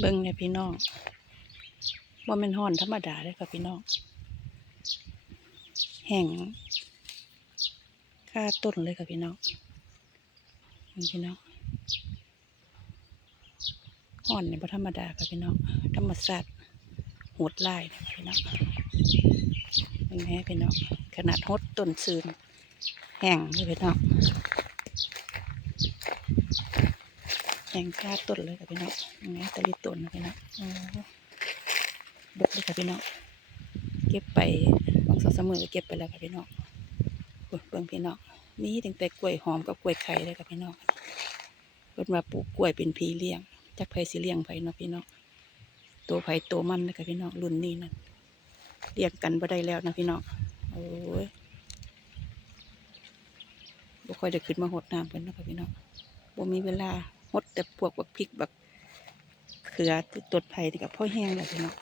เบิ่งเนี่ยพี่น้องว่ามันฮ้อนธรรมดาเลยค่ะพี่น้องแห้งค่าต้นเลยค่ะพี่น้องพี่น้องฮ้อนเนี่ยบ่ธรรมดาค่ะพี่น้องธรรมชาติโหดร้ายนะพี่น้องเป็นไงพี่น้องขนาดฮดต้นซืนแห้งเลยพี่น้องแห้งค่าต้นเลยค่ะพี่น้องยังไงตะลิต้นนะพี่น้องเบิดเลยค่ะพี่น้องเก็บไปบาง2-3 มื้อเก็บไปแล้วค่ะพี่น้องเบิ่งพี่น้องมีตั้งแต่กล้วยหอมกับกล้วยไข่เลยค่ะพี่น้องเพิ่นว่าปลูกกล้วยเป็นพี่เลี้ยงจักไผสิเลี้ยงไผเนาะพี่น้องตัวไผตัวมันเลยค่ะพี่น้องรุ่นนี้นั่นเลี้ยงกันบ่ได้แล้วนะพี่น้องโอ้ยบ่ค่อยได้ขึ้นมาหดน้ำเพิ่นเนาะค่ะพี่น้องบ่มีเวลาหดแต่พวกบักพริกบักเขือต้นไผ่ที่กับพ่อแห้งแล้วพี่น้อง